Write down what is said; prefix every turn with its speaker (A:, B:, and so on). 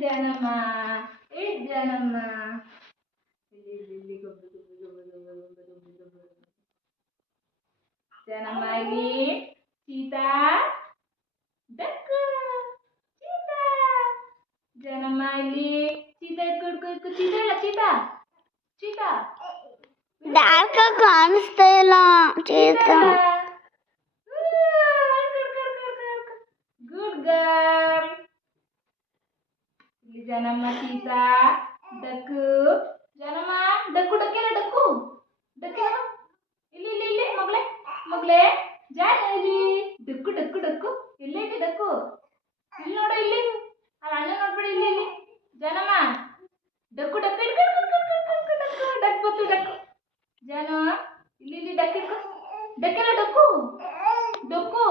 A: ಇದ್ದಾನಮ್ಮ ಇದ್ದಾನಮ್ಮ ಇದ್ದಾನಮ್ಮ ಇಲ್ಲಿ ಸೀತಾ ಡಕ್ಕು ಸೀತಾ ಇದ್ದಾನಮ್ಮ ಇಲ್ಲಿ ಸೀತಾ ಇಟ್ಕೊಡ್ಕೊಡ್ಕು ಸೀತಾ ಸೀತಾ ಸೀತಾ
B: డార్క్ కానిస్తేలా చేద్దాం
A: గుడ్ గర్ల్ जनम सीता डक जनम डक्कु डक्केला डक्कु डक्केला ಇಲ್ಲಿ ಇಲ್ಲಿ ಇಲ್ಲಿ ಮಗಳೇ ಮಗಳೇ ಜಾರಿ ಇಲ್ಲಿ ಡಕ್ಕು ಡಕ್ಕು ಡಕ್ಕು ಇಲ್ಲೇ ಇದೆ ಡಕ್ಕು ಇಲ್ಲಿ ನೋಡು ಇಲ್ಲಿ ಅವ್ರ ಅಣ್ಣ ನೋಡ್ಬಿಡಿ ಇಲ್ಲಿ ಇಲ್ಲಿ ಜನಮ ಡಕ್ಕು ಡಕ್ಕು ಡಕ್ ಬತ್ತು ಡಕ್ಕು ಜನ ಇಲ್ಲಿ ಇಲ್ಲಿ ಡಕ್ ಇಟ್ಕೊ ಡಕ್ಕೆಲ್ಲ ಡಕ್ಕು ಡಕ್ಕು